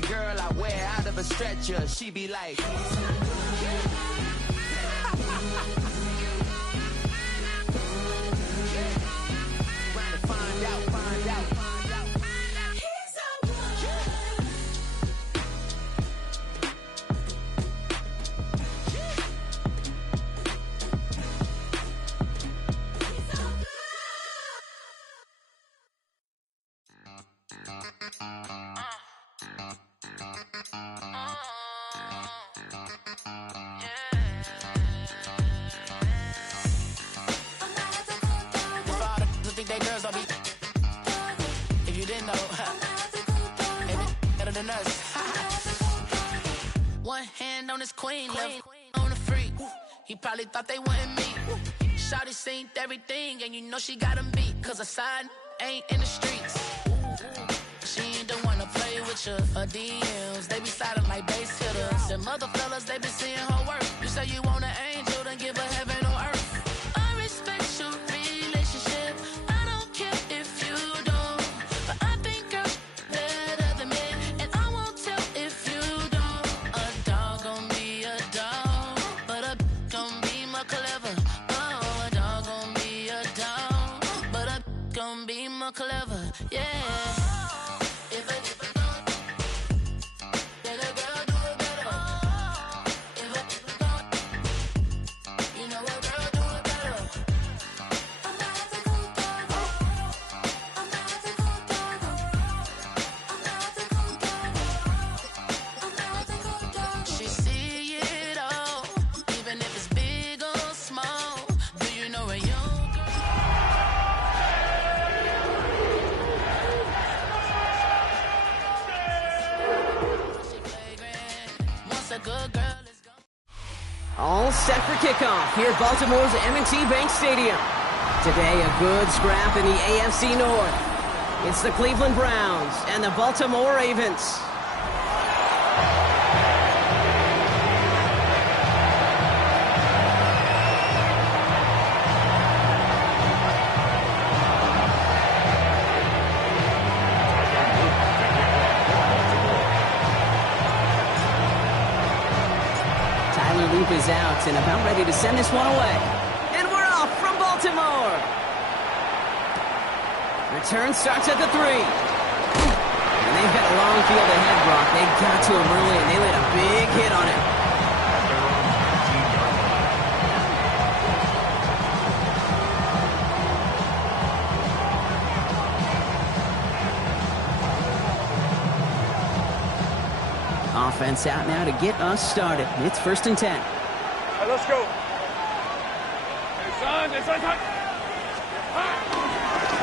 baby girl I wear out of a stretcher. She be like, trying to find out. One hand on his queen, left on the freak. He probably thought they wanted me. Shawty seen everything, and you know she got him beat. Cause her side ain't in the streets. She ain't the one to play with you. Her DMs, they be sliding like base hitters. Them other fellas, they be seeing her work. You say you want an angel, then give her heaven on earth. I respect your relationship. I don't care if you don't. But I think girl better than me. And I won't tell if you don't. A dog gon' be a dog, but a gon' be more clever. Oh, a dog gon' be a dog, but a gon' be more clever. Yeah. All set for kickoff here at Baltimore's M&T Bank Stadium. Today, a good scrap in the AFC North. It's the Cleveland Browns and the Baltimore Ravens. Loop is out and about ready to send this one away. And we're off from Baltimore. Return starts at the 3. And they've got a long field ahead, Brock. They got to him early and they laid a big hit on him. Offense out now to get us started. It's 1st and 10. All right, let's go.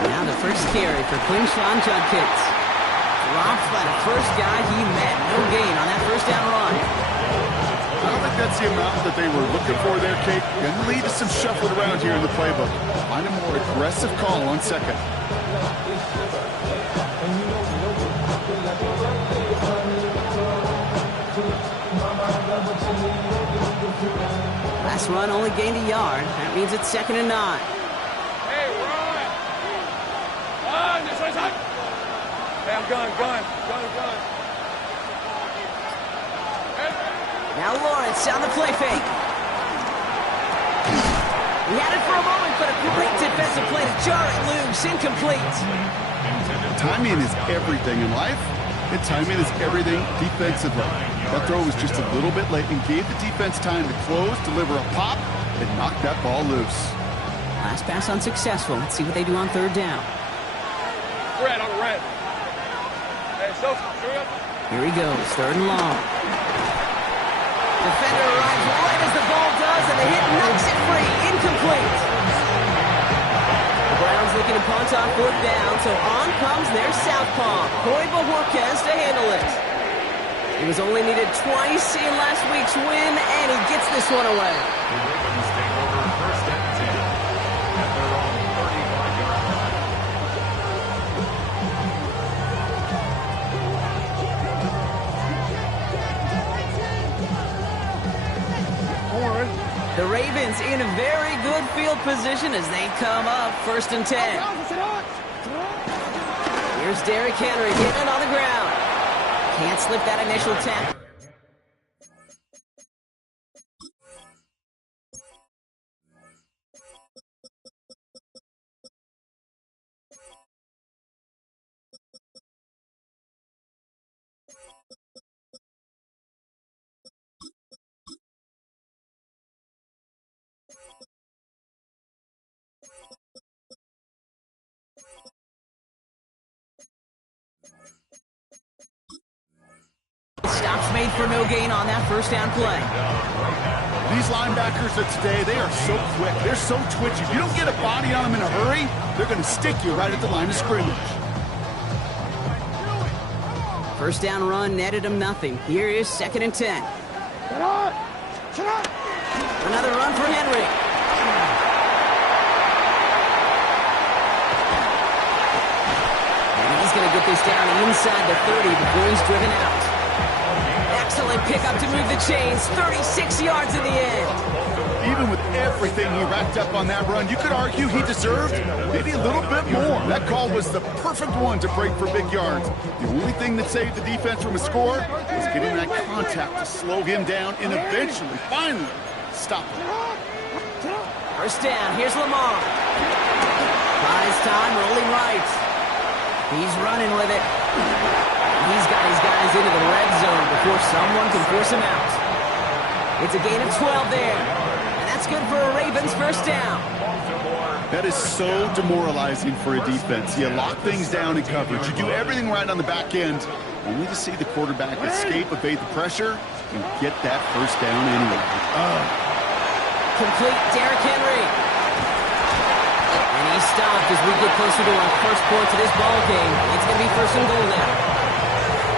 Now the first carry for Quinshon Judkins. Dropped by the first guy he met. No gain on that first down run. I don't think that's the amount that they were looking for there, Kate. Gonna lead to some shuffling around here in the playbook. Find a more aggressive call on second. Last run only gained a yard. That means it's 2nd and 9. Hey, run! Run! This way, side! Hey, I'm gun. Now Lawrence on the play fake. He had it for a moment, but a great defensive play to jar it loose. Incomplete. Timing is everything in life, and timing is everything defensively. That throw was just a little bit late and gave the defense time to close, deliver a pop, and knock that ball loose. Last pass unsuccessful. Let's see what they do on 3rd down. Red on the red. Hey, Here he goes, 3rd and long. Defender arrives right as the ball does, and the hit knocks it free. Incomplete. The Browns looking to punt on 4th down, so on comes their southpaw, Corey Bojorquez, to handle it. He was only needed twice in last week's win, and he gets this one away. The Ravens take over 1st and 10 at their own 35-yard line. The Ravens in a very good field position as they come up 1st and 10. Here's Derrick Henry getting it on the ground. Can't slip that initial tackle. Stops made for no gain on that first down play. These linebackers of today, they are so quick. They're so twitchy. If you don't get a body on them in a hurry, they're going to stick you right at the line of scrimmage. First down run netted him nothing. Here is 2nd and 10. Another run for Henry. And he's going to get this down inside the 30 before he's driven out. Excellent pickup to move the chains. 36 yards in the end. Even with everything he racked up on that run, you could argue he deserved maybe a little bit more. That call was the perfect one to break for big yards. The only thing that saved the defense from a score was getting that contact to slow him down and eventually, finally, stop him. First down, here's Lamar. Buys time, rolling right. He's running with it. He's got his guys into the red zone before someone can force him out. It's a gain of 12 there. And that's good for a Ravens first down. That is so demoralizing for a defense. You lock things down in coverage. You do everything right on the back end, only to see the quarterback escape, evade the pressure, and get that first down anyway. Complete Derrick Henry. And he's stopped as we get closer to our first points of this ball game. It's going to be 1st and goal now.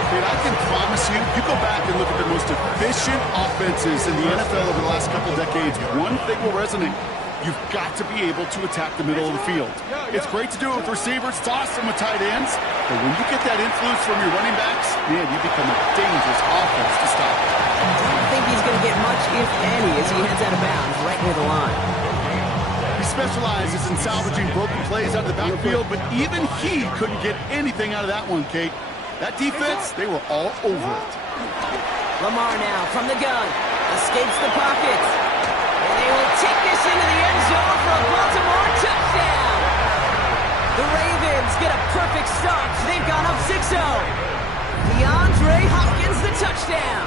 And I can promise you, you go back and look at the most efficient offenses in the NFL over the last couple decades, one thing will resonate. You've got to be able to attack the middle of the field. It's great to do it with receivers, toss them with tight ends, but when you get that influence from your running backs, man, you become a dangerous offense to stop. I don't think he's going to get much, if any, as he heads out of bounds right near the line. He specializes in salvaging broken plays out of the backfield, but even he couldn't get anything out of that one, Kate. That defense, they were all over it. Lamar now from the gun. Escapes the pocket. And they will take this into the end zone for a Baltimore touchdown. The Ravens get a perfect start. They've gone up 6-0. DeAndre Hopkins the touchdown.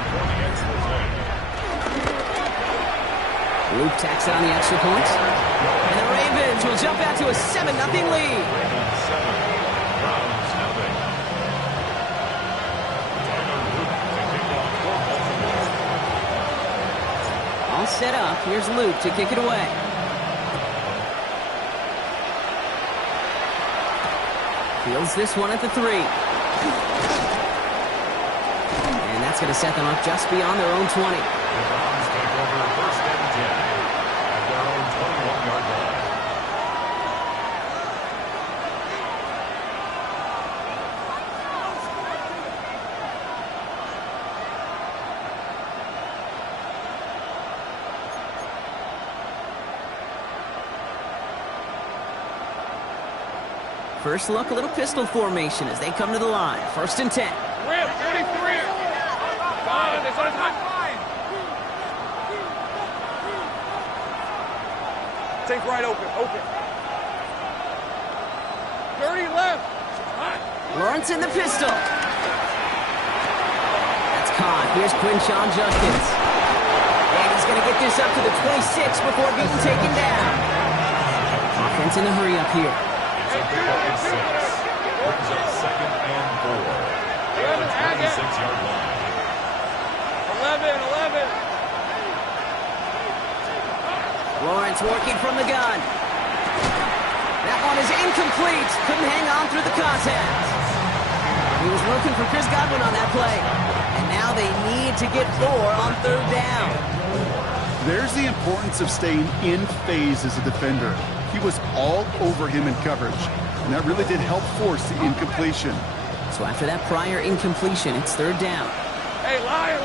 Luke tacks on the extra point. And the Ravens will jump out to a 7-0 lead. All set up. Here's Luke to kick it away. Fields this one at the 3. And that's going to set them up just beyond their own 20. The Browns take over 1st and 10 at their own 21-yard line. First look, a little pistol formation as they come to the line. 1st and 10. Rip, 33. Fine, it's on time. Take right open. 30 left. Lawrence in the pistol. That's caught. Here's Quinshon Judkins. And he's going to get this up to the 26 before being taken down. Offense in a hurry up here. It's a big and 6. Brings up 2nd and 4. At the 26-yard line. 11. Lawrence working from the gun. That one is incomplete. Couldn't hang on through the contact. He was looking for Chris Godwin on that play. And now they need to get 4 on 3rd down. There's the importance of staying in phase as a defender. He was all over him in coverage, and that really did help force the incompletion. So after that prior incompletion, it's 3rd down. Hey, lion.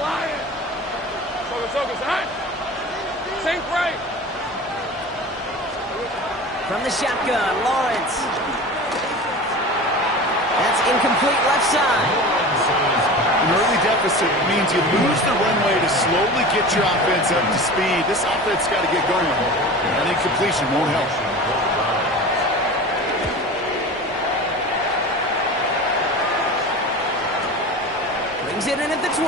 Focus, huh? Sink right. From the shotgun, Lawrence. That's incomplete left side. An early deficit means you lose the runway to slowly get your offense up to speed. This offense got to get going. That incompletion won't help. Brings it in at the 12.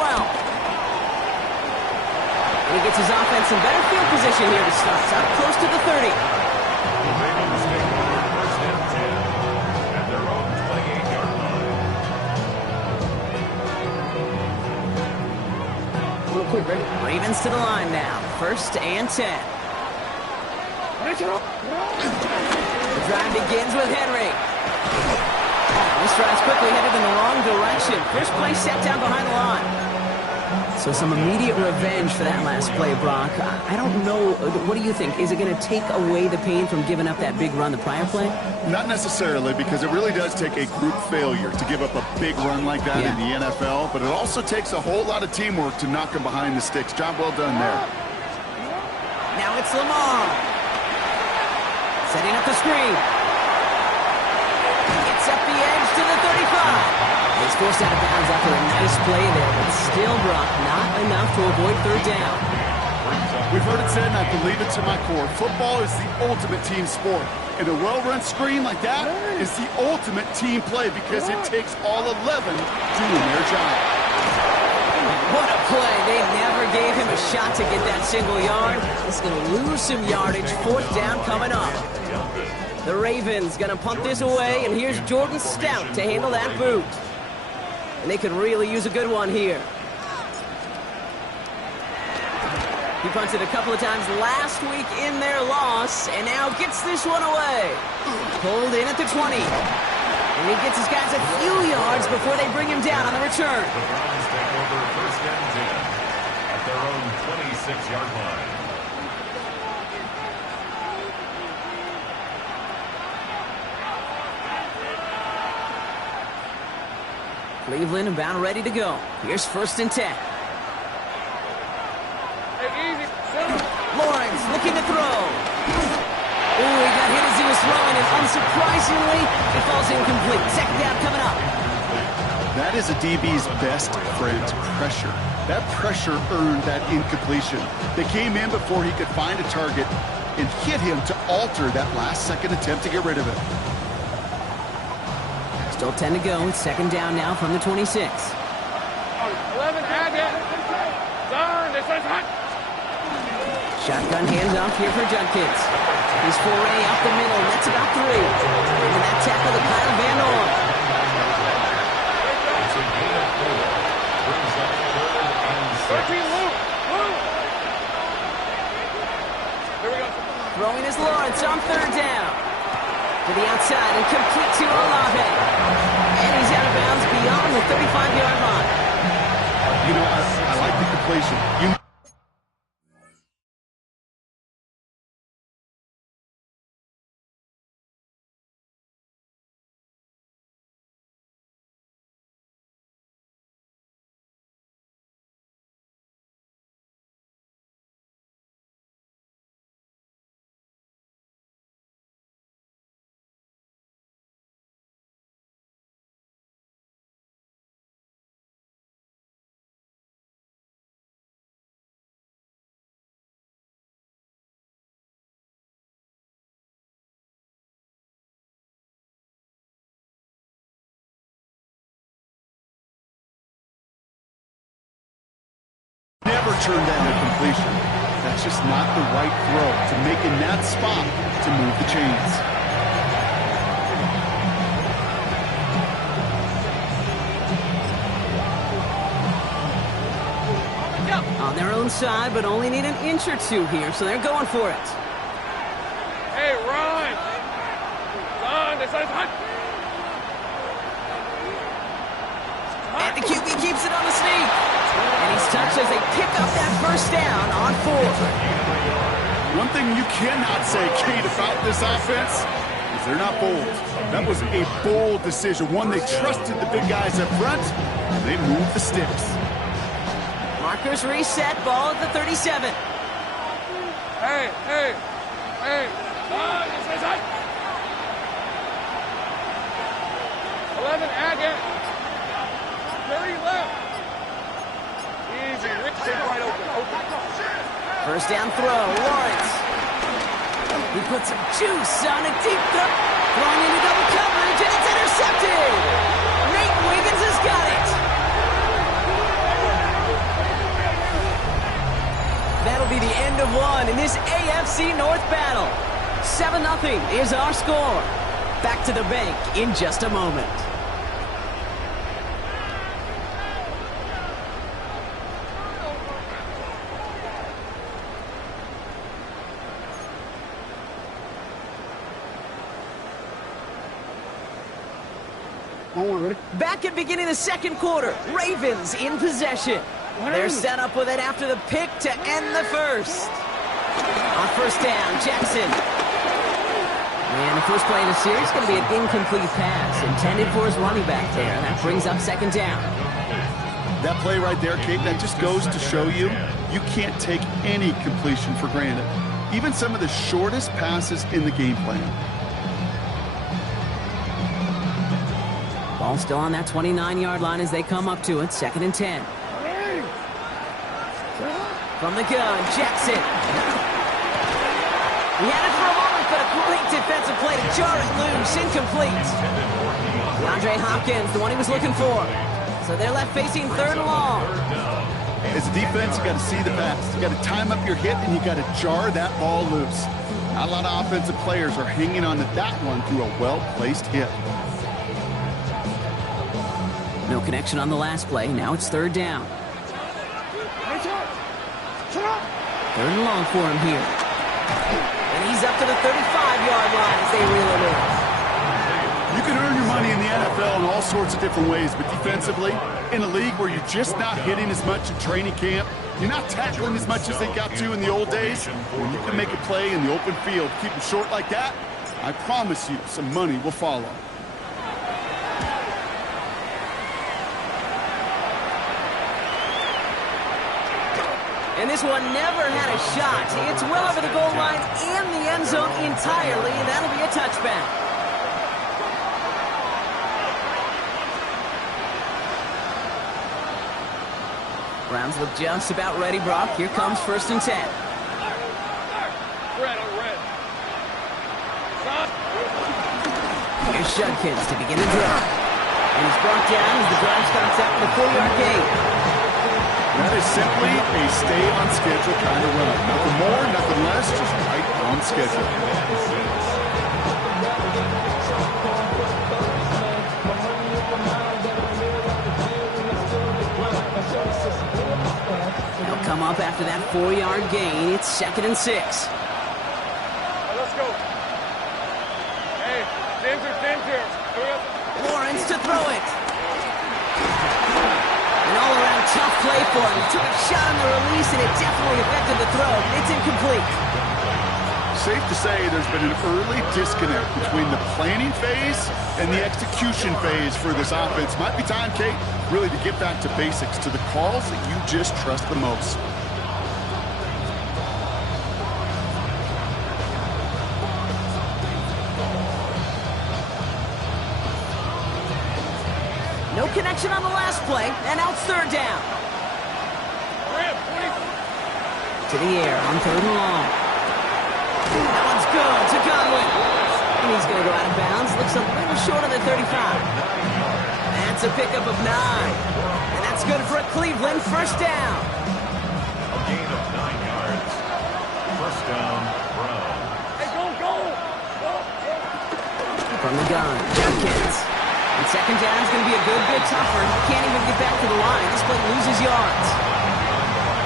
And he gets his offense in better field position here to start. Up close to the 30. The Ravens take over first and 10 at their own 28-yard line. Ravens to the line now. First and 10. The drive begins with Henry. This drive's quickly headed in the wrong direction. First play set down behind the line. So some immediate revenge for that last play, Brock. I don't know. What do you think? Is it going to take away the pain from giving up that big run the prior play? Not necessarily, because it really does take a group failure to give up a big run like that in the NFL, but it also takes a whole lot of teamwork to knock him behind the sticks. Job well done there. Now it's Lamar. Setting up the screen. Gets up the edge to the 35. He's forced out of bounds after a nice play there, but still, Brock, not enough to avoid third down. We've heard it said, and I believe it to my core, football is the ultimate team sport. And a well-run screen like that is the ultimate team play because it takes all 11 doing their job. What a play. They never gave him a shot to get that single yard. He's going to lose some yardage. Fourth down coming up. The Ravens going to punt this away, and here's Jordan Stout to handle that boot. And they could really use a good one here. He punted a couple of times last week in their loss, and now gets this one away. Pulled in at the 20. And he gets his guys a few yards before they bring him down on the return. The Browns take over first and 10 at their own 26-yard line. Cleveland about ready to go. Here's first and 10. Lawrence looking to throw. Oh, he got hit as he was throwing, and unsurprisingly, it falls incomplete. Second down coming up. That is a DB's best friend, pressure. That pressure earned that incompletion. They came in before he could find a target and hit him to alter that last-second attempt to get rid of it. Still 10 to go. Second down now from the 26. 11, Agate. Turn, this is hot. Shotgun handoff here for Judkins. He's foray up the middle. That's about 3. And that tackle to Kyle Van Noy. It's a gain of 4. Brings up third and 6. Here we go. Throwing is Lawrence on third down. To the outside and complete to Olave. And he's out of bounds beyond the 35-yard line. You know, I like the completion. Never turn down a completion. That's just not the right throw to make in that spot to move the chains. On their own side, but only need an inch or two here, so they're going for it. Hey, run. Run, this is hot. And the QB keeps it on the sneak. And he's touched as they pick up that first down on 4. One thing you cannot say, Kate, about this offense is they're not bold. That was a bold decision. One, they trusted the big guys up front, and they moved the sticks. Markers reset, ball at the 37. Hey. Run, this is hot. 11, Agate. 30 left. First down throw, Lawrence. He puts some juice on a deep throw. Throwing into double coverage, and it's intercepted. Nate Wiggins has got it. That'll be the end of one in this AFC North battle. 7-0 is our score. Back to the bank in just a moment. Back at beginning of the second quarter, Ravens in possession. They're set up with it after the pick to end the first. On first down, Jackson. And the first play of the series is going to be an incomplete pass intended for his running back there. And that brings up second down. That play right there, Kate, that just goes to show you, you can't take any completion for granted. Even some of the shortest passes in the game plan. Ball still on that 29-yard line as they come up to it. 2nd and 10. From the gun, Jackson. He had it for a moment, but a great defensive play to jar it loose. Incomplete. DeAndre Hopkins, the one he was looking for. So they're left facing 3rd and long. As a defense, you got to see the pass. You got to time up your hit, and you got to jar that ball loose. Not a lot of offensive players are hanging on to that one through a well-placed hit. No connection on the last play. Now it's 3rd down. 3rd and long for him here. And he's up to the 35-yard line as they reel it in. You can earn your money in the NFL in all sorts of different ways, but defensively, in a league where you're just not hitting as much in training camp, you're not tackling as much as they got to in the old days, when you can make a play in the open field, keep them short like that, I promise you some money will follow. And this one never had a shot. It's well over the goal line and the end zone entirely, and that'll be a touchback. Browns look just about ready, Brock. Here comes 1st and 10. Here's Judkins to begin the drive. And he's brought down as the drive starts out with a 4-yard gain. That is simply a stay-on-schedule kind of run. Nothing more, nothing less, just right on schedule. They'll come up after that 4-yard gain. It's 2nd and 6. Let's go. Hey, James here. Lawrence to throw it. An all-around tough play for him. He took a shot on the release, and it definitely affected the throw. It's incomplete. Safe to say there's been an early disconnect between the planning phase and the execution phase for this offense. Might be time, Kate, really to get back to basics, to the calls that you just trust the most. No connection on the last play, and now it's 3rd down. To the air on 3rd and long. That one's good to Godwin. And he's going to go out of bounds. Looks a little short on the 35. That's a pickup of 9. And that's good for a Cleveland 1st down. A gain of 9 yards. 1st down, Brown. Hey, go! From the gun, Judkins. And 2nd down is going to be a good bit tougher. He can't even get back to the line. This play loses yards.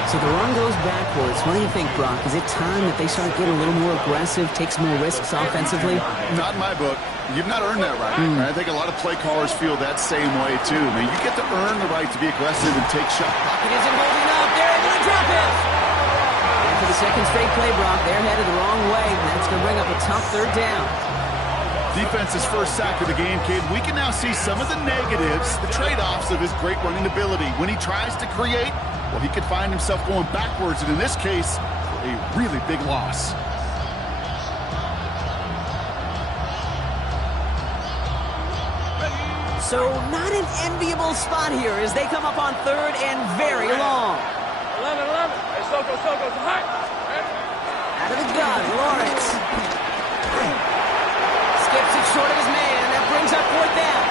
So the run goes backwards. What do you think, Brock? Is it time that they start getting a little more aggressive, take some more risks offensively? Not in my book. You've not earned that right. I think a lot of play callers feel that same way, too. I mean, you get to earn the right to be aggressive and take shots. It isn't holding up. They're able to drop it. And for the 2nd straight play, Brock, they're headed the wrong way. And that's going to bring up a tough 3rd down. Defense's first sack of the game, kid. We can now see some of the negatives, the trade-offs of his great running ability. When he tries to create, well, he could find himself going backwards, and in this case, a really big loss. So not an enviable spot here as they come up on 3rd and very long. 11. Hey, Soko, high. Out of the gun, Lawrence. Skips it short of his man. That brings up 4th down.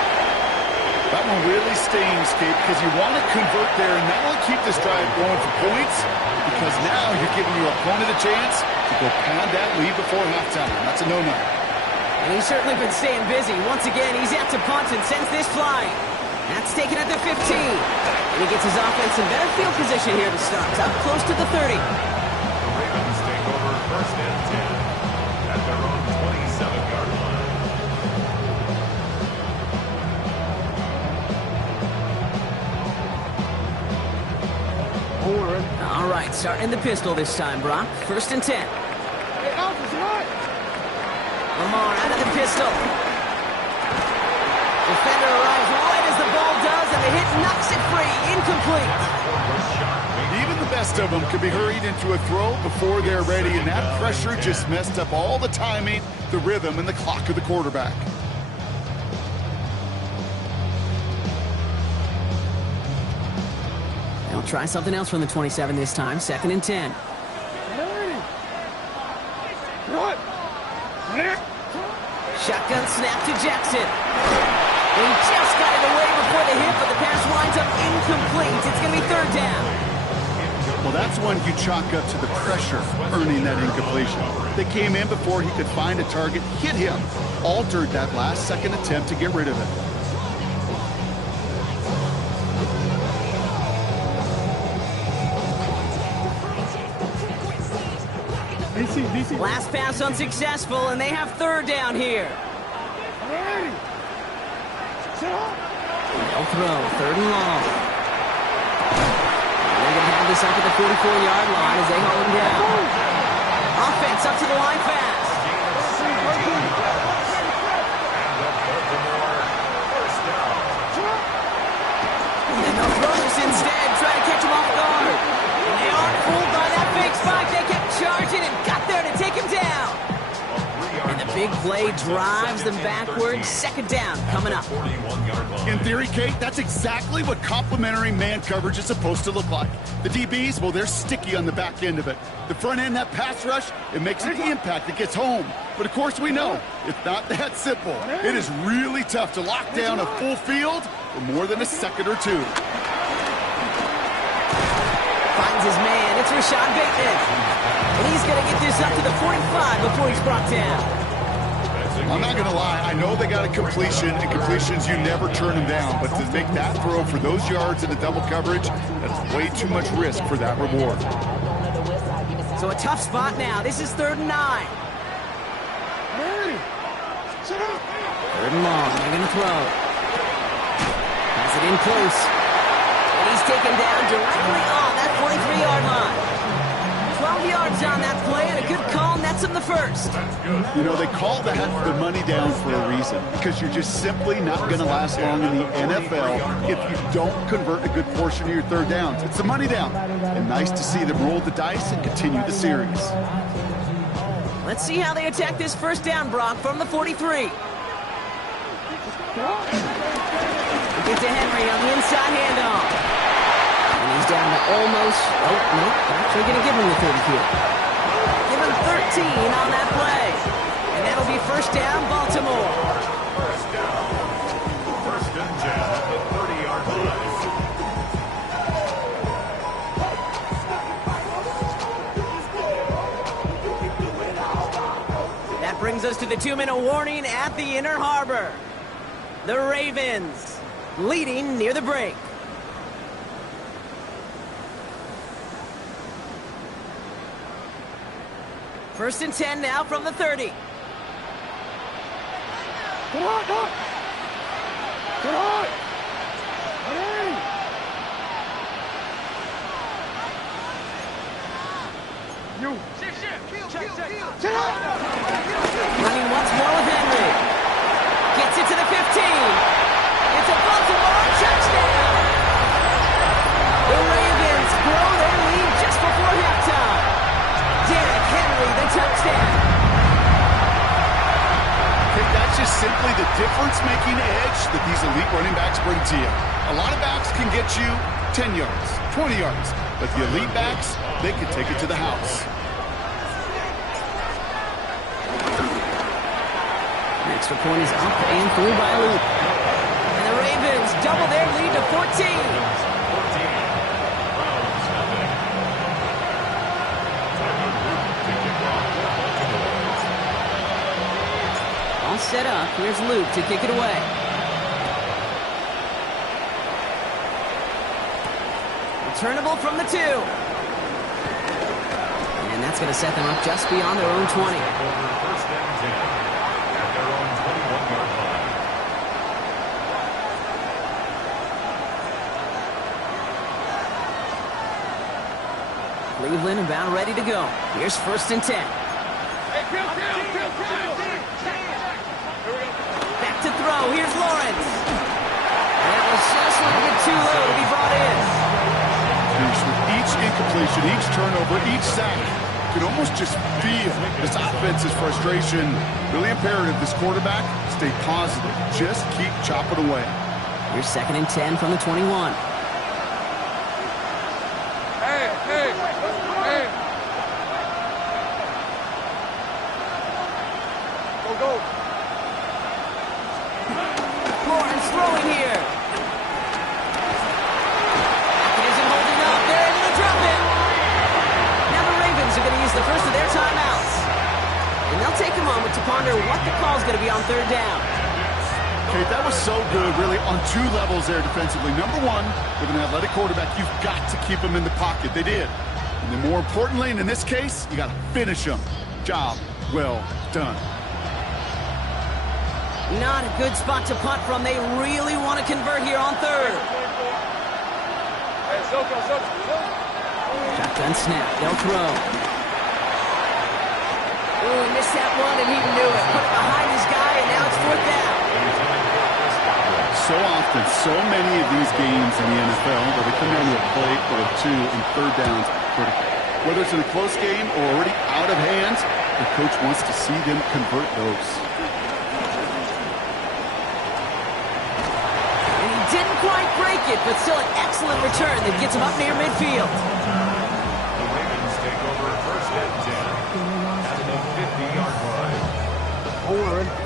That one really stings, Kate, because you want to convert there and not only keep this drive going for points, because now you're giving your opponent a chance to go pad that lead before halftime. That's a no-no. And he's certainly been staying busy. Once again, he's out to punt and sends this flying. That's taken at the 15. And he gets his offense in better field position here to start. Up close to the 30. The Ravens take over 1st and 10 at their own 27-yard line. All right, starting the pistol this time, Brock. 1st and 10. Lamar out of the pistol. Defender arrives right as the ball does, and the hit knocks it free. Incomplete. Even the best of them could be hurried into a throw before they're ready, and that pressure just messed up all the timing, the rhythm, and the clock of the quarterback. They'll try something else from the 27 this time. 2nd and 10. Shotgun snap to Jackson. He just got it away before the hit, but the pass winds up incomplete. It's going to be 3rd down. Well, that's one you chalk up to the pressure earning that incompletion. They came in before he could find a target, hit him, altered that last-second attempt to get rid of it. Last pass unsuccessful, and they have 3rd down here. They'll throw, 3rd and long. They're going to have this up at the 44-yard line as they haul him down. Offense up to the line fast. And they'll throw this instead, try to catch him off guard. And they aren't fooled by that big spike. They kept charging and got there to take him down. And the big play drives them backwards. 2nd down coming up. In theory, Kate, that's exactly what complementary man coverage is supposed to look like. The DBs, well, they're sticky on the back end of it. The front end, that pass rush, it makes an impact. It gets home. But, of course, we know it's not that simple. It is really tough to lock down a full field for more than a second or two. Finds his man. It's Rashad Bateman. And he's going to get this up to the 45 before he's brought down. I'm not going to lie. I know they got a completion, and completions, you never turn them down. But to make that throw for those yards in the double coverage, that's way too much risk for that reward. So a tough spot now. This is 3rd and 9. 3rd and long. They're going to throw. Has it in close. And he's taken down directly on that 43-yard line. 12 yards on that play, and a good call nets him the 1st. You know, they call that the money down for a reason, because you're just simply not going to last long in the NFL if you don't convert a good portion of your 3rd downs. It's the money down, and nice to see them roll the dice and continue the series. Let's see how they attack this 1st down, Brock, from the 43. We get to Henry on the inside handoff. And he's down to almost, actually going to give him the 30 here. Give him 13 on that play. And that'll be 1st down, Baltimore. 1st and 10 at the 30-yard line. That brings us to the 2-minute warning at the Inner Harbor. The Ravens leading near the break. First and 10 now from the 30. Get on, Doc! Get on! Hey! You! Running once more with Henry. Gets it to the 15. It's a Baltimore touchdown! The Ravens grow their lead just before halftime. Derrick Henry, the touchdown. That's just simply the difference-making edge that these elite running backs bring to you. A lot of backs can get you 10 yards, 20 yards, but the elite backs, they can take it to the house. Extra point is up and through by Luke. And the Ravens double their lead to 14. All set up. Here's Luke to kick it away. Returnable from the 2. And that's going to set them up just beyond their own 20. First and 10 at their own 21-yard line. Cleveland about ready to go. Here's 1st and 10. Hey, kill. Back to throw. Here's Lawrence. That was just a little bit too low to be brought in. With each incompletion, each turnover, each sack, you can almost just feel this offense's frustration. Really imperative this quarterback stay positive. Just keep chopping away. Here's 2nd and 10 from the 21. Hey. Go. Lawrence throwing here. It isn't holding up. They're able to drop it. Now the Ravens are going to use the first of their timeouts. And they'll take a moment to ponder what the call is going to be on 3rd down. Okay, that was so good, really, on 2 levels there defensively. Number 1, with an athletic quarterback, you've got to keep him in the pocket. They did. And then more importantly, and in this case, you got to finish him. Job well done. Not a good spot to punt from. They really want to convert here on 3rd. Hey, Silko. Shotgun snap. They'll throw. Oh, he missed that one, and he knew it. Put it behind his guy, and now it's 4th down. So often, so many of these games in the NFL where they come down to a play or 2 and 3rd downs critical. Whether it's in a close game or already out of hand, the coach wants to see them convert those. Didn't quite break it, but still an excellent return that gets him up near midfield. The Ravens take over 1st and 10 at the 50-yard line.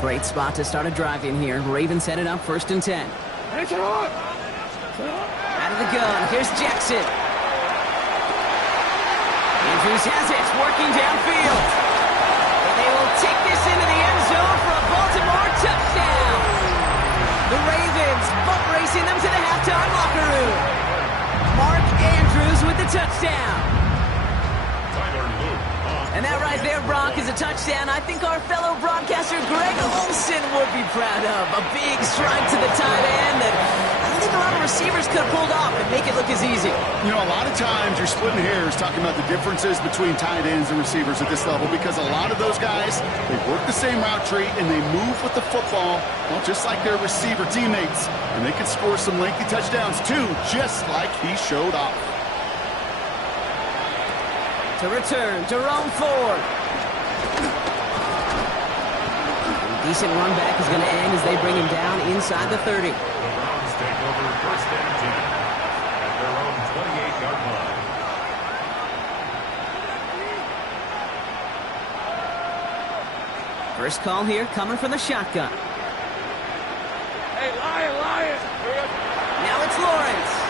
Great spot to start a drive in here. Ravens headed up 1st and 10. Out of the gun, here's Jackson. Andrews has it, working downfield. And they will take this into the end zone for a Baltimore touchdown. The Ravens butt racing them to the halftime locker room. Mark Andrews with the touchdown. And that right there, Brock, is a touchdown I think our fellow broadcaster Greg Olsen would be proud of. A big strike to the tight end that I don't think a lot of receivers could have pulled off and make it look as easy. You know, a lot of times you're splitting hairs talking about the differences between tight ends and receivers at this level because a lot of those guys, they work the same route tree and they move with the football, well, just like their receiver teammates. And they can score some lengthy touchdowns too, just like he showed off. To return, Jerome Ford. A decent run back is going to end as they bring him down inside the 30. The Browns take over 1st and 10 at their own 28-yard line. First call here coming from the shotgun. Hey, Lion. Now it's Lawrence.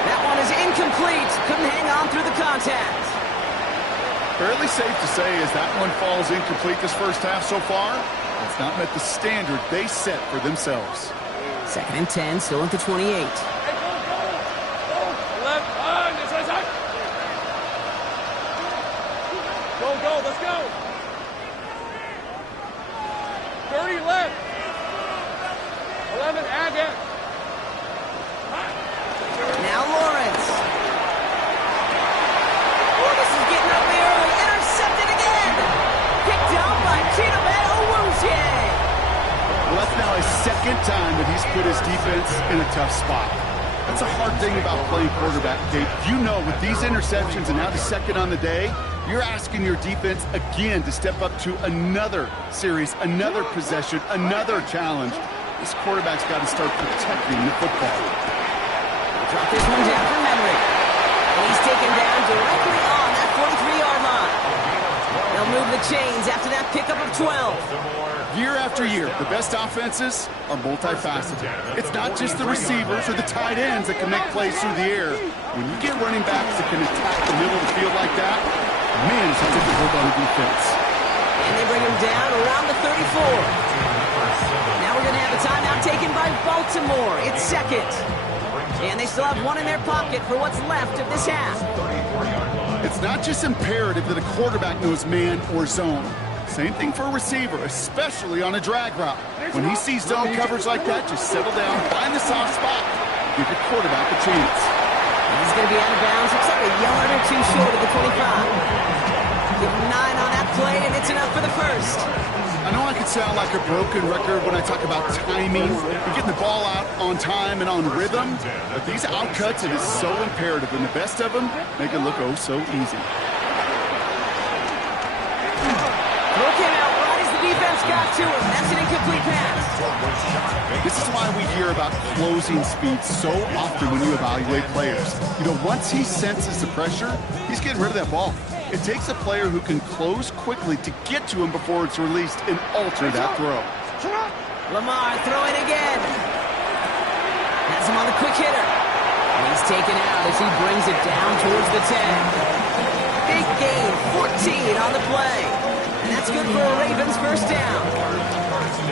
That one is incomplete. Couldn't hang on through the contact. Fairly safe to say as that one falls incomplete this first half so far, it's not met the standard they set for themselves. 2nd and 10, still at the 28. Hey, go. Left on, this way side. Go, let's go. 30 left. 11, again. Now Lawrence. Oh, this is getting up there early. Intercepted again. Picked up by Chidobe Awuzie. Well, that's now his 2nd time that he's put his defense in a tough spot. That's a hard thing about playing quarterback, Kate. You know, with these interceptions and now the 2nd on the day, you're asking your defense again to step up to another series, another possession, another challenge. This quarterback's got to start protecting the football. Drop this one down for memory. And he's taken down directly on that 43-yard line. They'll move the chains after that pickup of 12. Year after year, the best offenses are multifaceted. It's not just the receivers or the tight ends that can make plays through the air. When you get running backs that can attack the middle of the field like that, man, it's difficult on the defense. And they bring him down around the 34. Now we're going to have a timeout taken by Baltimore. It's second. And they still have one in their pocket for what's left of this half. It's not just imperative that a quarterback knows man or zone. Same thing for a receiver, especially on a drag route. When he sees zone coverage like that, just settle down, find the soft spot, give your quarterback a chance. He's going to be out of bounds. Looks like a yard or two short of the 25. Give him 9 on that play, and it's enough for the first. I know I could sound like a broken record when I talk about timing and getting the ball out on time and on rhythm, but these outcuts, it is so imperative, and the best of them make it look oh so easy. Throw came out right as the defense got to him. That's an incomplete pass. This is why we hear about closing speed so often when you evaluate players. You know, once he senses the pressure, he's getting rid of that ball. It takes a player who can close quickly to get to him before it's released and alter that throw. Lamar throwing again. Has him on the quick hitter. And he's taken out as he brings it down towards the 10. Big gain, 14 on the play. And that's good for a Ravens first down.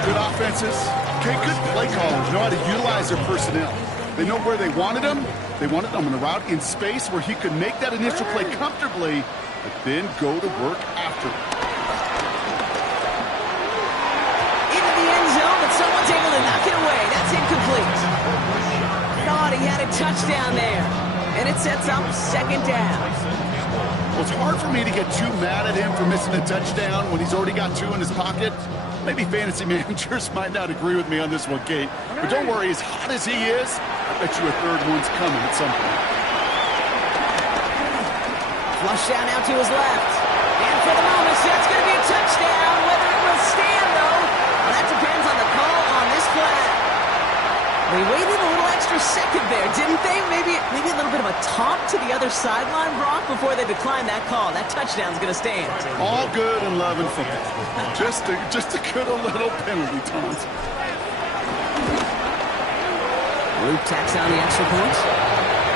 Good offenses. Okay, good play callers know how to utilize their personnel. They know where they wanted him. They wanted him on a route in space where he could make that initial play comfortably, but then go to work after. Into the end zone, but someone's able to knock it away. That's incomplete. Thought he had a touchdown there. And it sets up second down. Well, it's hard for me to get too mad at him for missing a touchdown when he's already got 2 in his pocket. Maybe fantasy managers might not agree with me on this one, Kate. But don't worry, as hot as he is, I bet you a third one's coming at some point. Flush down now to his left. And for the moment, that's going to be a touchdown. Whether it will stand, though, well, that depends on the call on this play. They waited a little extra second there, didn't they? Maybe a little bit of a taunt to the other sideline, Brock, before they declined that call. That touchdown's going to stand. All good in love and football. Just a good little penalty taunt. Luke tacks on the extra point.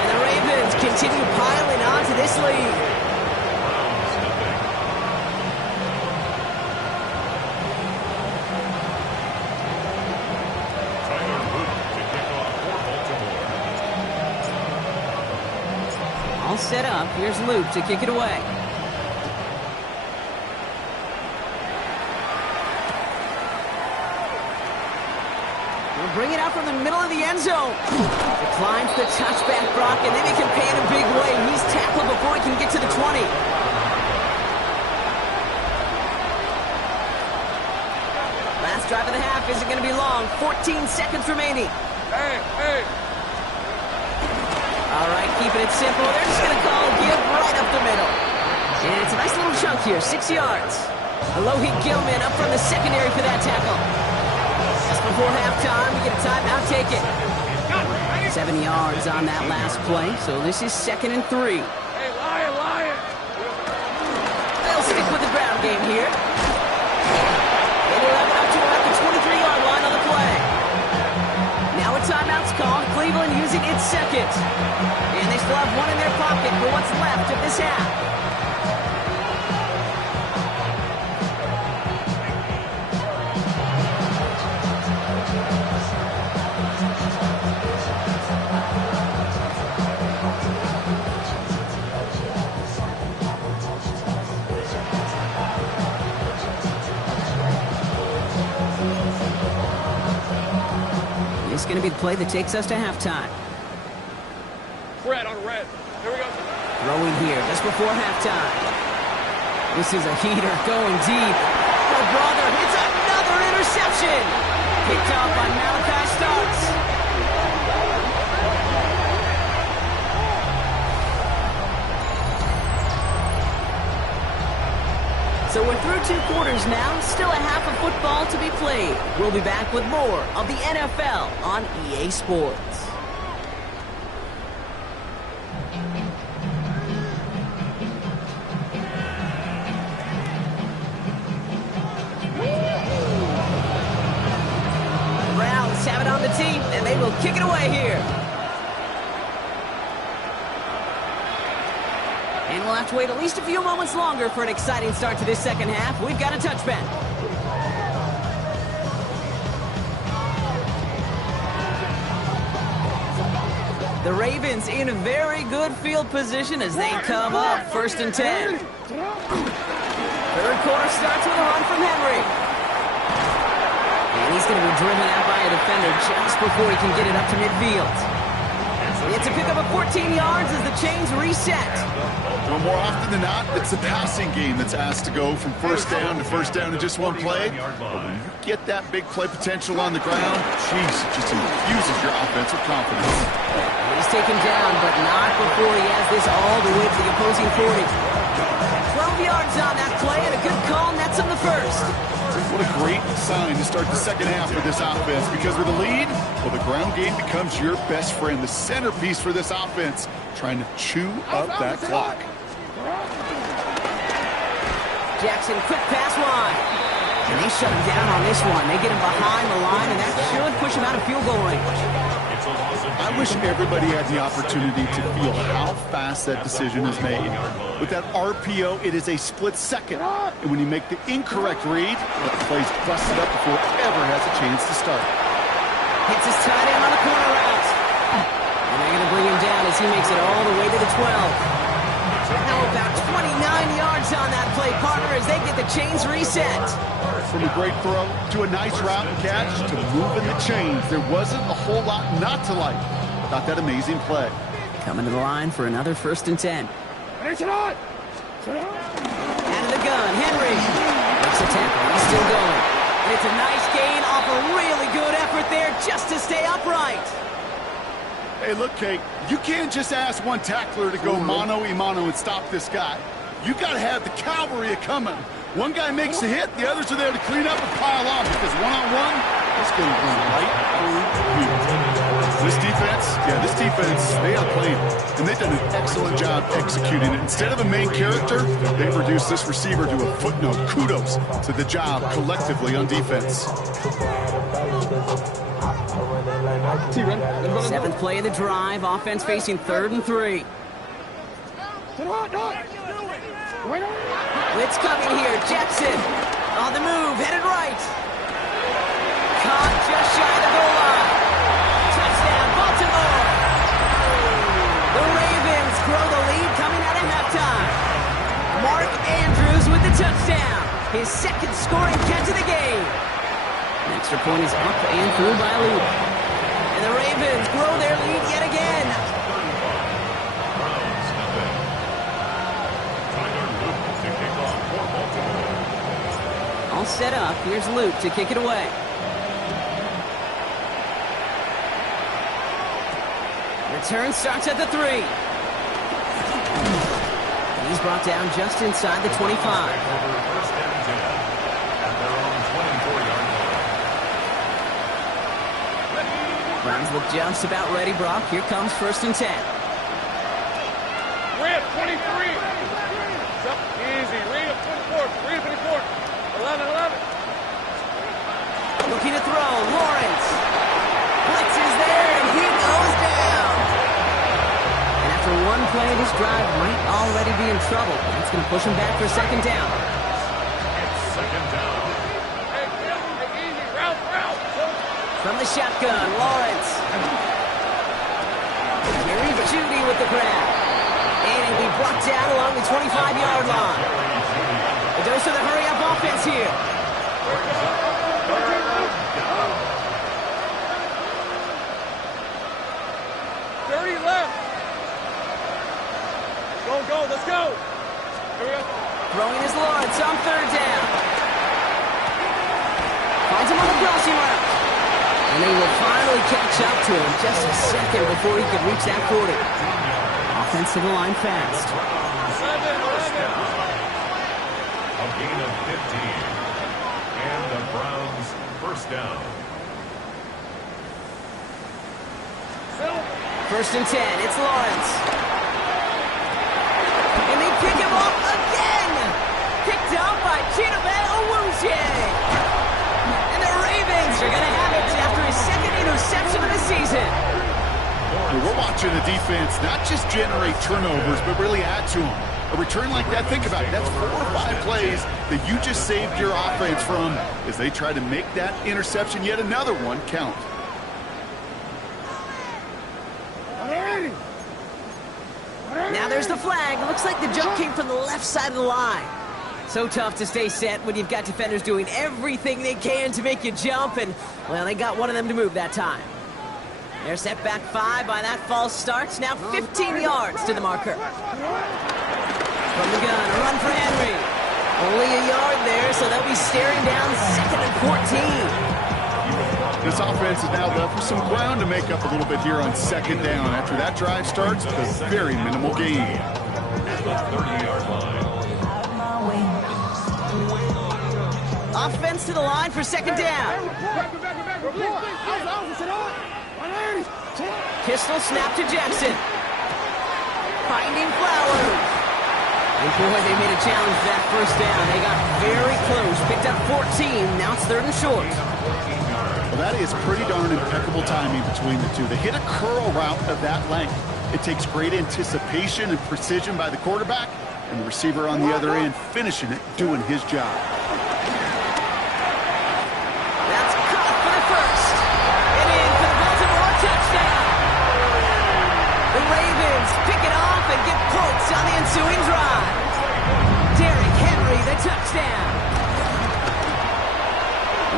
And the Ravens continue piling on to this lead. All set up. Here's Luke to kick it away. We'll bring it out from the middle of the end zone. Declines the touchback, Brock, and then he can pay in a big way. He's tackled before he can get to the 20. Last drive of the half isn't going to be long. 14 seconds remaining. Hey. All right, keeping it simple. They're just going to call a give right up the middle. And it's a nice little chunk here, 6 yards. Alohi Gilman up from the secondary for that tackle. Just before halftime, we get a timeout taken. 7 yards on that last play, so this is 2nd and 3. Hey, Lion! They'll stick with the ground game here. They will have it up to about the 23-yard line on the play. Now a timeout's called. Cleveland using its second. And they still have one in their pocket for what's left of this half. It's going to be the play that takes us to halftime. Red on red. Here we go. Throwing here just before halftime. This is a heater going deep. Oh, brother, it's another interception. Picked up by Malachi Starks. So we're through 2 quarters now. Still a half of football to be played. We'll be back with more of the NFL on EA Sports. will kick it away here. And we'll have to wait at least a few moments longer for an exciting start to this second half. We've got a touchback. The Ravens in a very good field position as they come up 1st and 10. Third quarter starts with a run from Henry. And he's going to be driven out by a defender just before he can get it up to midfield. It's a pickup of 14 yards as the chains reset. Well, more often than not, it's the passing game that's asked to go from first down in just one play. But when you get that big play potential on the ground, geez, it just infuses your offensive confidence. He's taken down, but not before he has this all the way to the opposing 40. 12 yards on that play, and a good call nets him the first. What a great sign to start the second half for this offense, because with a lead, well, the ground game becomes your best friend, the centerpiece for this offense, trying to chew up that clock. Jackson, quick pass wide. And they shut him down on this one. They get him behind the line, and that should push him out of field goal range. I wish everybody had the opportunity to feel how fast that decision is made. With that RPO, it is a split second. And when you make the incorrect read, the play's busted up before it ever has a chance to start. Hits his tight end on the corner route. And they're going to bring him down as he makes it all the way to the 12. Now about 29 yards on that play, partner, as they get the chains reset. From a great throw to a nice route and catch to moving the chains, there wasn't a whole lot not to like about that amazing play. Coming to the line for another 1st and 10. Out of the gun, Henry makes a tackle. He's still going. And it's a nice gain off a really good effort there just to stay upright. Hey, look, Kate, you can't just ask one tackler to go mano-a-mano and stop this guy. You got to have the cavalry coming. One guy makes the hit, the others are there to clean up and pile on, because one-on-one, it's going to run right through you. This defense, they are playing, and they've done an excellent job executing it. Instead of a main character, they've reduced this receiver to a footnote. Kudos to the job collectively on defense. 7th play of the drive, offense facing 3rd and 3. Blitz coming here, Jackson on the move, headed right. Caught just shy of the goal line. Touchdown, Baltimore. The Ravens grow the lead coming out of halftime. Mark Andrews with the touchdown, his 2nd scoring catch of the game. An extra point is up and through by Luke. And the Ravens grow their lead yet again. All set up. Here's Luke to kick it away. Return starts at the 3. He's brought down just inside the 25. Browns look just about ready, Brock. Here comes 1st and 10. Read 23. Easy. Read up 24. Read up 24. 11. Looking to throw. Lawrence. Blitz is there, and he goes down. And after one play, this drive might already be in trouble. That's going to push him back for 2nd down. It's 2nd down. Hey, easy. Route. From the shotgun, Lawrence. Jerry Jeudy with the grab. And he'll be brought down along the 25-yard line. A dose of the hurry-up offense here. 30 left. Go. Let's go. Here we go. Throwing his Lawrence on 3rd down. Finds him on the crossing route. And they will finally catch up to him just a second before he could reach that 40. Offense to the line fast. A gain of 15. And the Browns 1st down. 1st and 10. It's Lawrence. And they pick him up again. Picked up by Chidobe Awuzie. And the Ravens are going to have it after his 2nd interception of the season. We're watching the defense not just generate turnovers, but really add to them. A return like that, think about it, that's 4 or 5 plays that you just saved your offense from as they try to make that interception, yet another one, count. Now there's the flag. Looks like the jump came from the left side of the line. So tough to stay set when you've got defenders doing everything they can to make you jump, and, well, they got one of them to move that time. They're set back 5 by that false start. Now 15 yards to the marker. From the gun, a run for Henry. Only a yard there, so they'll be staring down 2nd and 14. This offense is now left with some ground to make up a little bit here on 2nd down. After that drive starts, with a very minimal gain. At the 30-yard line. Offense to the line for 2nd down. Pistol snap to Jackson. Finding Flowers. And boy, they made a challenge for that 1st down. They got very close. Picked up 14. Now it's 3rd and short. Well, that is pretty darn impeccable timing between the two. They hit a curl route of that length. It takes great anticipation and precision by the quarterback, and the receiver on the other end finishing it, doing his job. That's caught for the 1st. And in for the Baltimore touchdown. The Ravens pick it off and get points on the ensuing drive. Derrick Henry, the touchdown.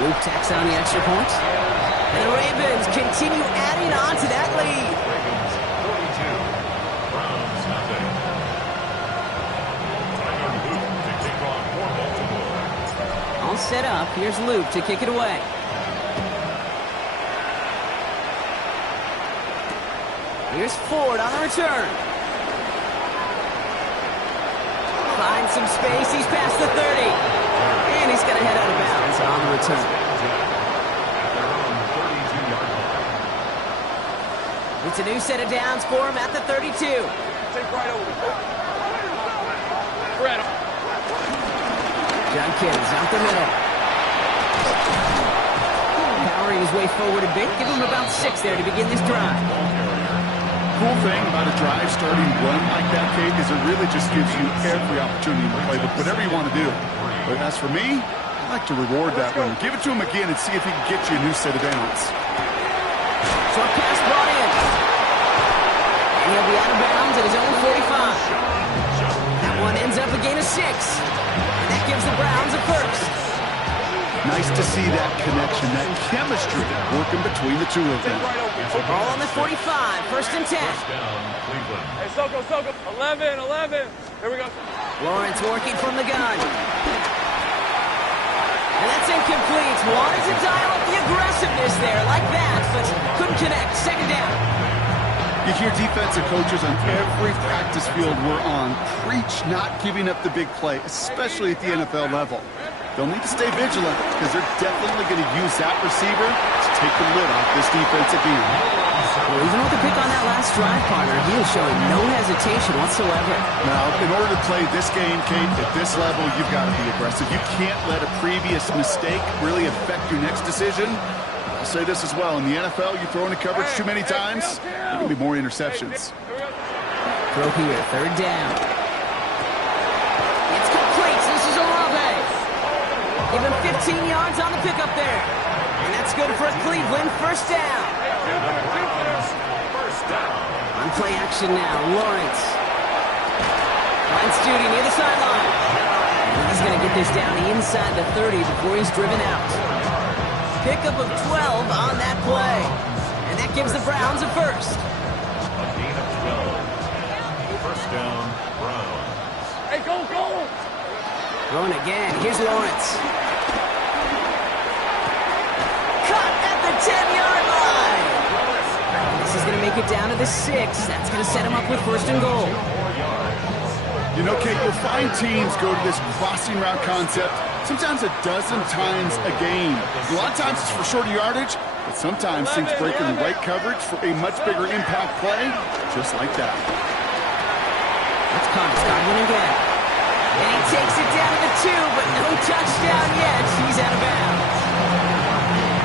Luke tacks on the extra point. And the Ravens continue adding on to that lead. Ravens 42, Browns nothing. Tyler Luke to kick off for Baltimore. All set up. Here's Luke to kick it away. Here's Ford on the return. Finds some space. He's past the 30. And he's going to head out of bounds on the return. At their own 32-yard line. It's a new set of downs for him at the 32. Take right over. Fred. Junkins out the middle. Powering his way forward a bit. Give him about 6 there to begin this drive. Cool thing about a drive starting run like that, Kate, is it really just gives you every opportunity to play with whatever you want to do. But as for me, I like to reward that one. Give it to him again and see if he can get you a new set of downs. Short pass brought in. And he'll be out of bounds at his own 45. That one ends up a gain of 6. And that gives the Browns a 1st. Nice to see that connection, that chemistry working between the two of them. Ball on the 45, 1st and 10. First down, Cleveland. Hey, Soko. 11. Here we go. Lawrence working from the gun. And that's incomplete. Wanted to dial up the aggressiveness there like that, but couldn't connect. 2nd down. You hear defensive coaches on every practice field we're on preach not giving up the big play, especially at the NFL level. They'll need to stay vigilant because they're definitely going to use that receiver to take the lid off this defense again. Well, even with the pick on that last drive, partner, he is showing no hesitation whatsoever. Now, in order to play this game, Kate, at this level, you've got to be aggressive. You can't let a previous mistake really affect your next decision. I'll say this as well. In the NFL, you throw into coverage too many times, there can be more interceptions. Throw here, 3rd down. It's complete. This is Olave. Give him 15 yards on the pickup there. And that's good for Cleveland. 1st down. First down. On play action now, Lawrence. Finds Judy near the sideline. And he's going to get this down inside the 30 before he's driven out. Pickup of 12 on that play. And that gives the Browns a 1st. A gain of 12. First down, Browns. Hey, go. Throwing again. Here's Lawrence. Cut at the 10-yard line. This is going to make it down to the 6. That's going to set him up with 1st and goal. You know, Kate, you'll find teams go to this crossing route concept sometimes a dozen times a game. A lot of times it's for shorter yardage, but sometimes things break in the right coverage for a much bigger impact play, just like that. That's Godwin again. And he takes it down to the 2, but no touchdown yet. He's out of bounds.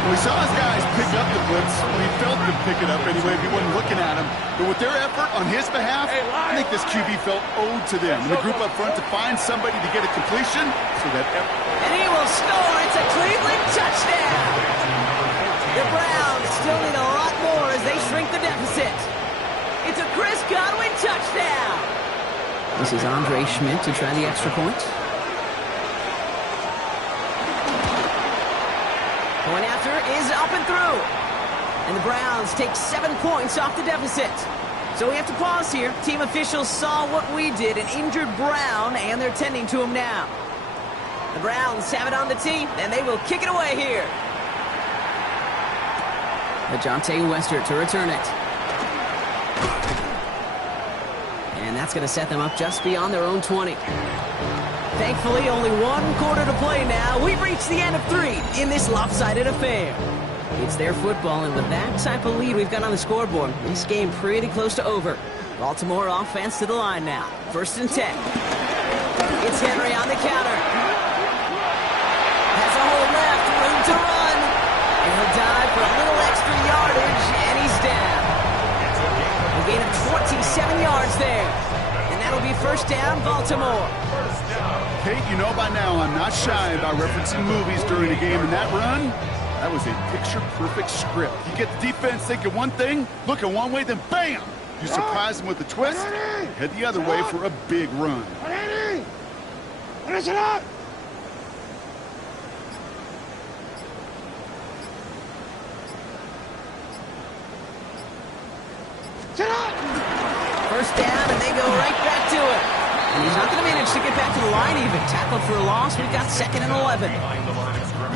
We saw his guys pick up the blitz. He felt them pick it up anyway if he wasn't looking at him. But with their effort on his behalf, I think this QB felt owed to them. And the group up front to find somebody to get a completion so that... And he will score. It's a Cleveland touchdown. The Browns still need a lot more as they shrink the deficit. It's a Chris Godwin touchdown. This is Andre Schmidt to try the extra point. Going after is up and through. And the Browns take 7 points off the deficit. So we have to pause here. Team officials saw what we did, an injured Brown, and they're tending to him now. The Browns have it on the tee, and they will kick it away here. Dejounte Westert to return it. And that's going to set them up just beyond their own 20. Thankfully, only 1 quarter to play now. We've reached the end of 3 in this lopsided affair. It's their football, and with that type of lead we've got on the scoreboard, this game pretty close to over. Baltimore offense to the line now. 1st and 10. It's Henry on the counter. Has a hole left, room to run. And he'll dive for a little extra yardage, and he's down. A gain of 27 yards there. And that'll be 1st down, Baltimore. Kate, you know by now I'm not shy about referencing movies during a game, and that run, that was a picture-perfect script. You get the defense thinking one thing, looking one way, then bam! You surprise them with a twist, head the other way for a big run. First down, and they go right back to it. And he's not going to manage to get back to the line even. Tackled for a loss. We've got 2nd and 11.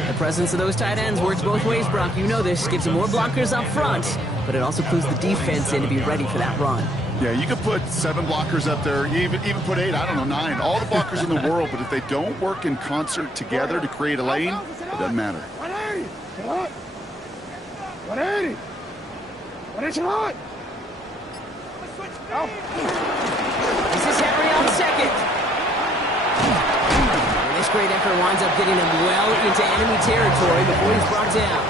The presence of those tight ends works both ways, Brock. You know this. Gives them more blockers up front, but it also clues the defense in to be ready for that run. Yeah, you could put 7 blockers up there, even put 8, I don't know, 9. All the blockers in the world, but if they don't work in concert together to create a lane, it doesn't matter. 180. 180. This is Henry on 2nd. And this great effort winds up getting him well into enemy territory before he's brought down.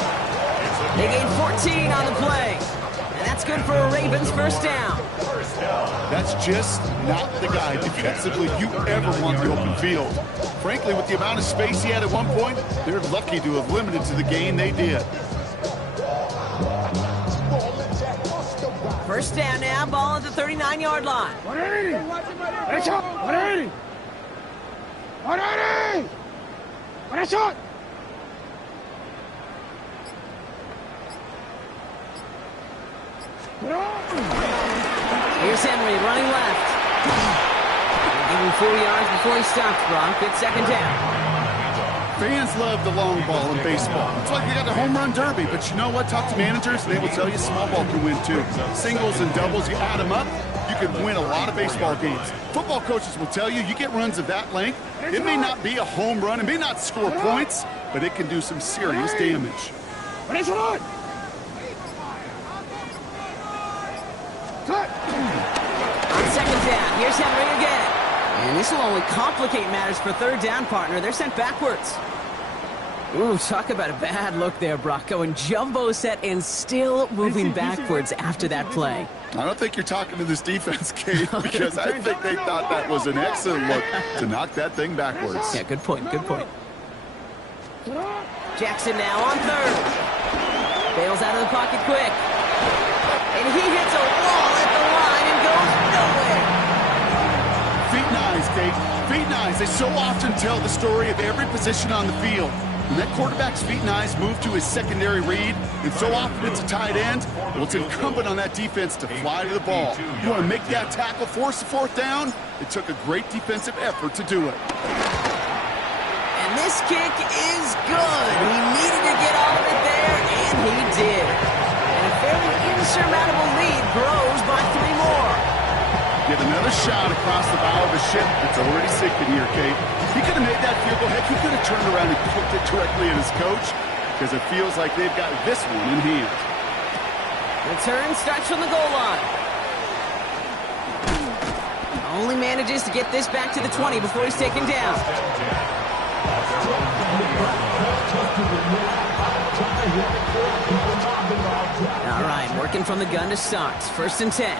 They gain 14 on the play. And that's good for a Ravens 1st down. That's just not the guy defensively you ever want the open field. Frankly, with the amount of space he had at one point, they're lucky to have limited to the gain they did. 1st down now, ball at the 39-yard line. 180. 180. 180. 180. Here's Henry running left. Give him 4 yards before he stops, Brock. Good 2nd down. Fans love the long ball in baseball. It's like they got the home run derby, but you know what? Talk to managers, they will tell you small ball can win too. Singles and doubles, you add them up, you can win a lot of baseball games. Football coaches will tell you get runs of that length. It may not be a home run, it may not score points, but it can do some serious damage. On 2nd down, here's Henry again. And this will only complicate matters for 3rd down, partner. They're sent backwards. Ooh, talk about a bad look there, Brock. Going jumbo set and still moving backwards after that play. I don't think you're talking to this defense, Kate, because I think they thought that was an excellent look to knock that thing backwards. Yeah, good point, good point. Jackson now on 3rd. Bails out of the pocket quick. And he hits a wall at the line and goes nowhere. Feet and eyes, Kate. Feet and eyes. They so often tell the story of every position on the field. When that quarterback's feet and eyes move to his secondary read, and so often it's a tight end, well, it's incumbent on that defense to fly to the ball. You want to make that tackle, force the 4th down? It took a great defensive effort to do it. And this kick is good. He needed to get all of it there, and he did. And a fairly insurmountable lead grows by 3 more. Get another shot across the bow of a ship that's already sinking here, Kate. He could have made that field goal. Heck, he could have turned around and kicked it directly at his coach, because it feels like they've got this one in hand. Return starts from the goal line. Only manages to get this back to the 20 before he's taken down. All right, working from the gun to start. 1st and 10.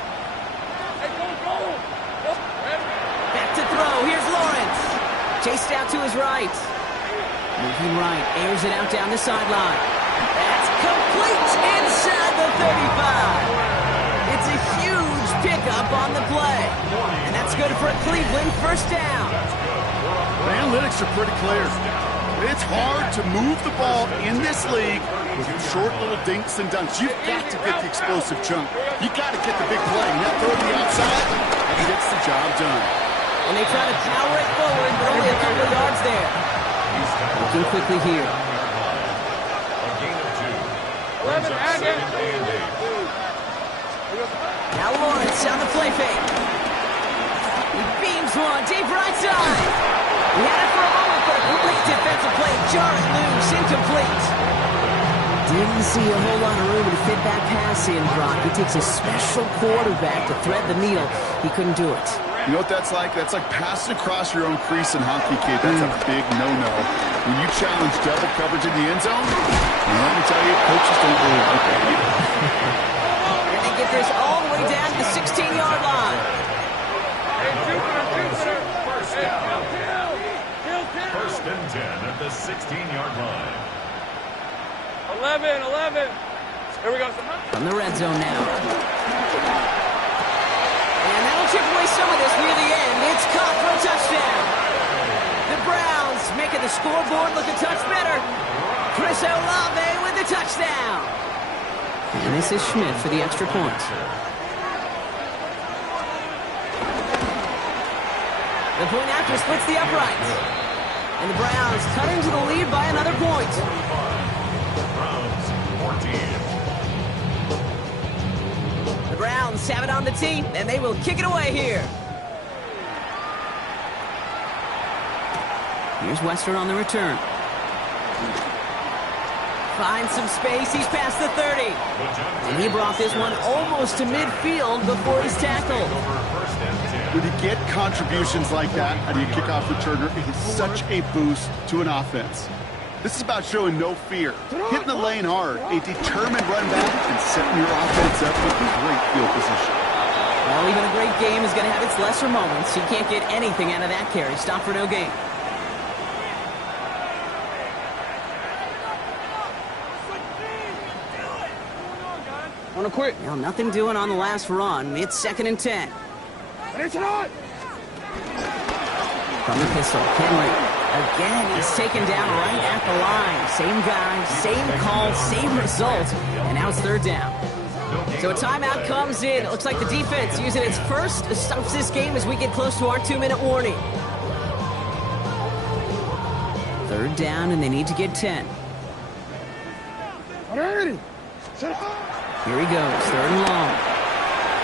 Back to throw. Here's Lawrence. Chased out to his right. Moving right. Airs it out down the sideline. That's complete inside the 35. It's a huge pickup on the play. And that's good for a Cleveland 1st down. The analytics are pretty clear. It's hard to move the ball in this league with short little dinks and dunks. You've got to get the explosive chunk. You've got to get the big play. And that throw to the outside, and gets the job done. And they try to power it forward, but only a couple of yards there. Looking quickly here. A gain of 2. 11, Aggie. Now Lawrence on the play fake. He beams one deep right side. He had it for a moment, but a great defensive play. Jar it loose, incomplete. Didn't see a whole lot of room to fit that pass in, Brock. It takes a special quarterback to thread the needle. He couldn't do it. You know what that's like? That's like passing across your own crease in hockey, kid. That's a big no-no. When you challenge double coverage in the end zone, and let me tell you, coaches don't really like that either. And they get this all the way down to the 16-yard line. First and 10 at the 16-yard line. 11. Here we go. From the red zone now. And that'll chip away some of this near the end. It's caught for a touchdown. The Browns making the scoreboard look a touch better. Chris Olave with the touchdown. And this is Schmidt for the extra point. The point after splits the uprights. And the Browns cut into the lead by another point. Browns 14. The Browns have it on the tee, and they will kick it away here. Here's Wester on the return. Finds some space. He's past the 30. And he brought this one almost to midfield before he's tackled. When you get contributions like that out of your kickoff returner, it is such a boost to an offense. This is about showing no fear, hitting the lane hard, a determined run back, and setting your offense up with great field position. Well, even a great game is going to have its lesser moments. He can't get anything out of that carry. Stop for no gain. On a quick. Well, nothing doing on the last run. It's 2nd and 10. From the pistol, Henry. Again, he's taken down right at the line. Same guy, same call, same result. And now it's 3rd down. So a timeout comes in. It looks like the defense using its first stops this game as we get close to our 2-minute warning. 3rd down, and they need to get 10. Here he goes, 3rd and long.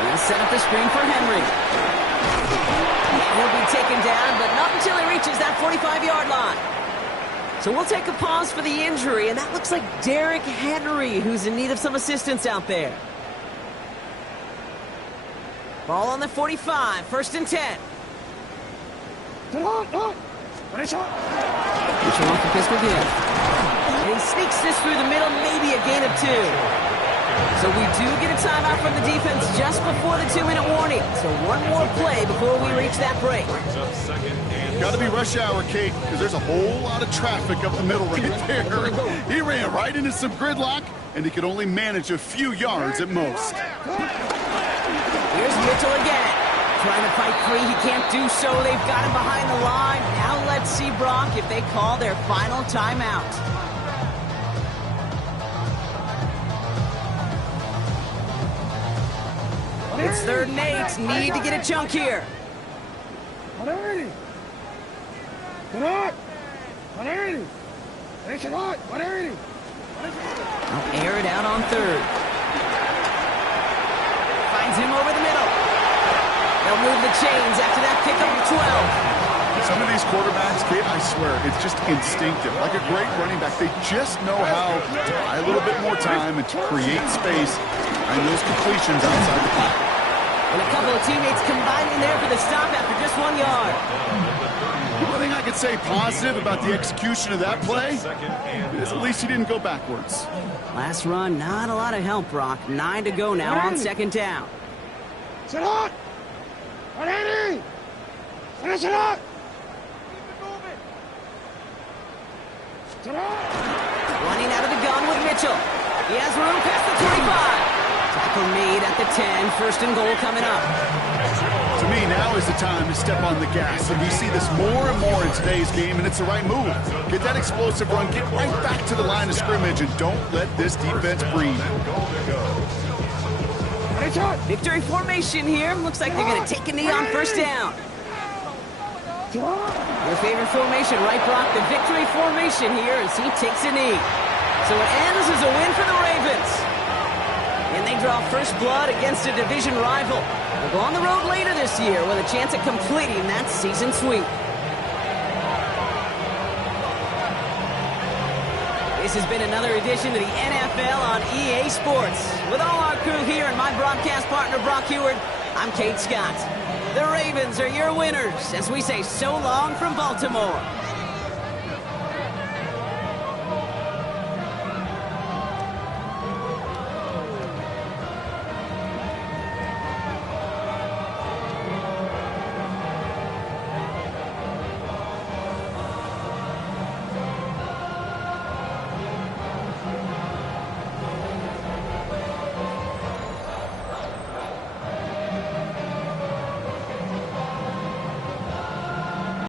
He'll set up the screen for Henry. He'll be taken down, but not until he reaches that 45-yard line. So we'll take a pause for the injury, and that looks like Derrick Henry, who's in need of some assistance out there. Ball on the 45, 1st and 10. Mitchell off the pistol again. And he sneaks this through the middle, maybe a gain of 2. So we do get a timeout from the defense just before the 2-minute warning. So one more play before we reach that break. Got to be rush hour, Kate, because there's a whole lot of traffic up the middle right there. He ran right into some gridlock, and he could only manage a few yards at most. Here's Mitchell again. Trying to fight free. He can't do so. They've got him behind the line. Now let's see, Brock, if they call their final timeout. It's 3rd and 8. Need to get a chunk here. I'll air it out on 3rd. Finds him over the middle. They'll move the chains after that pickup of 12. Some of these quarterbacks, Kate, I swear, it's just instinctive. Like a great running back, they just know how to buy a little bit more time and to create space behind those completions outside the pocket. And a couple of teammates combining there for the stop after just 1 yard. The only thing I could say positive about the execution of that play is at least he didn't go backwards. Last run, not a lot of help, Brock. 9 to go now on second down. Sit out! Ready! Finish it up! Running out of the gun with Mitchell. He has room past the 25. Tackle made at the 10. First and goal coming up. To me, now is the time to step on the gas, and we see this more and more in today's game, and it's the right move. Get that explosive run, get right back to the line of scrimmage, and don't let this defense breathe. Victory formation here. Looks like they're going to take a knee on first down. Your favorite formation, right, Brock? The victory formation here as he takes a knee. So it ends as a win for the Ravens. And they draw first blood against a division rival. They'll go on the road later this year with a chance at completing that season sweep. This has been another edition of the NFL on EA Sports. With all our crew here and my broadcast partner, Brock Heward, I'm Kate Scott. The Ravens are your winners as we say so long from Baltimore.